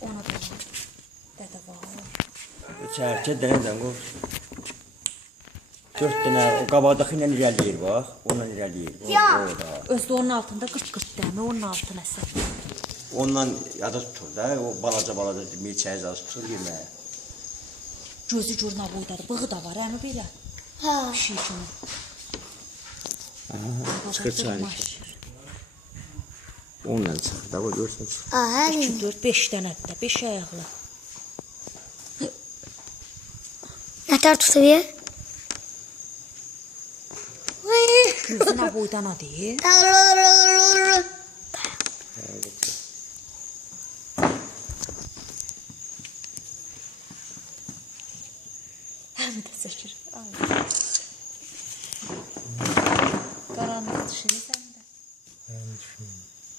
Ona da var. Dədə var. Çərkə dənədən qoy. 4 dənə o qabaqdakı ilə irəliyir bax. Onunla irəliyir. Orada. Özdə onun altında qırt-qırt dəmi, onun altı nəsə. Ondan yada tutur da, o balaca milçəyi zaz tutur yeməyə. Gözü görünə boydadır, bığı da var, əmi belə. Ha. Pişik kimi. Çıxır çayını. Onunla çıxır da, o görsən çıxır. Aha. 2, 4, 5 dənədir də, 5 ayaqlı. Nətər tutuyor? Gözünə boydana deyil. Həmi də çəkir. Qaranlıq düşür səndə.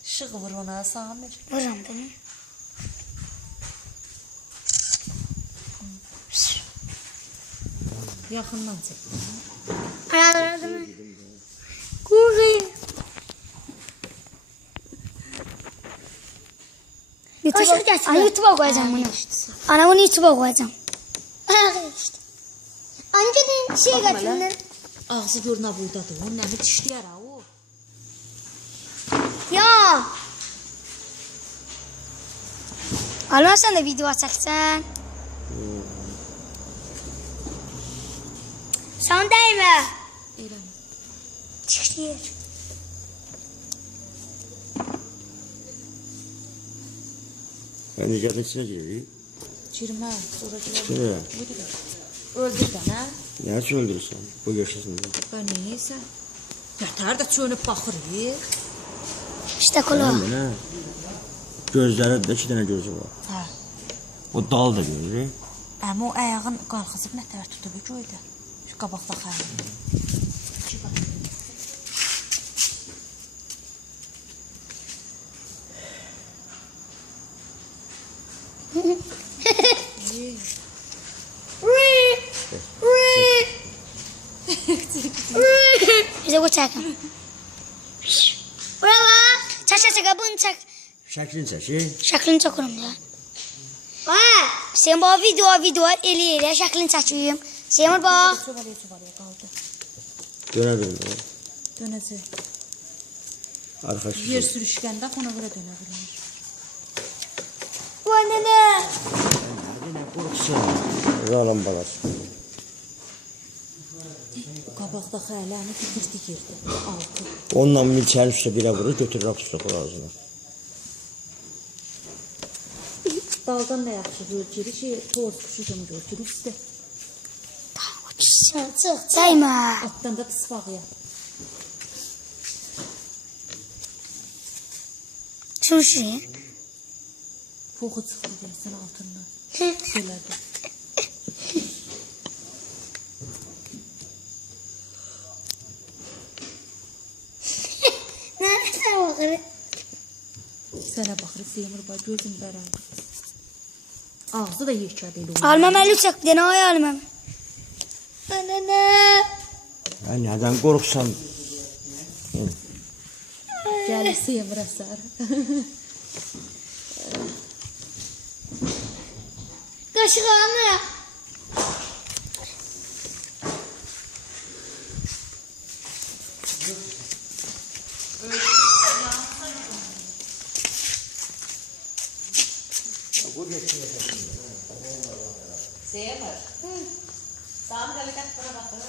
Işığı vur ona, Samir. Vuram bunu. Yaxından çək. Ayarladım. Kuri. YouTube'a koyacağım bunu. Ana bunu YouTube'a koyacağım. İşte. Anca da şey getirdin. Ağzı görünə boydadır, onun nəmi dişləyər ha o. Ya. Alma sen de video çeksen. Sen değme. Eləmi. Çıkıyor. Yəni gəlin içinə girir. Girmə, sonra Çıxır. öldür də, nə? Nə üçün öldürürsən bu yaşasında? Ben neyse. Yatər də çönüb baxırıq. İşte kulağı. Nə? Gözləri də 2 dənə gözü var. Hə. O dal da görür. Amma o ayağın qalxızıb nətər tutub göydə. Şu qabaqda xəlir. Bize bu çekin. Bravo. Çek bunu çek. Şəklin çəkir. Şəklini çəkirim ya. Sen bu video eləyir, şəklini çəkeyim. Seymur bax. Çuvalıya qaldı. Dönə bilmir. Dönəcək. Arxaşı. Yer sürüşkəndə ona görə dönə bilir. Bu nene. Nə qorxusun. Zalim balası. Qabaqda xələni tikirdi girdi. Altı. Onunla milçənin üstə birə vurur, götürür tutur ağzına. Daldan nə yaxşı görür ki, toz kuşu kimi görür üstə. Çıx. Dəymə. Altdan da tısbağıya. Çuşu. Poxu çıxdı deyəsən altından. Belədir. Nerede bakır? Sənə baxır, Seymur bax, gözün bərəndi. Ağzı da yekədir. Almam əli çək, denə ay almam. Nene. Hə, nədən qorxusan? Gəlir Seymura sarı. Qaşığını. Seymur. Sağ ol, gələ gəl bura baxır.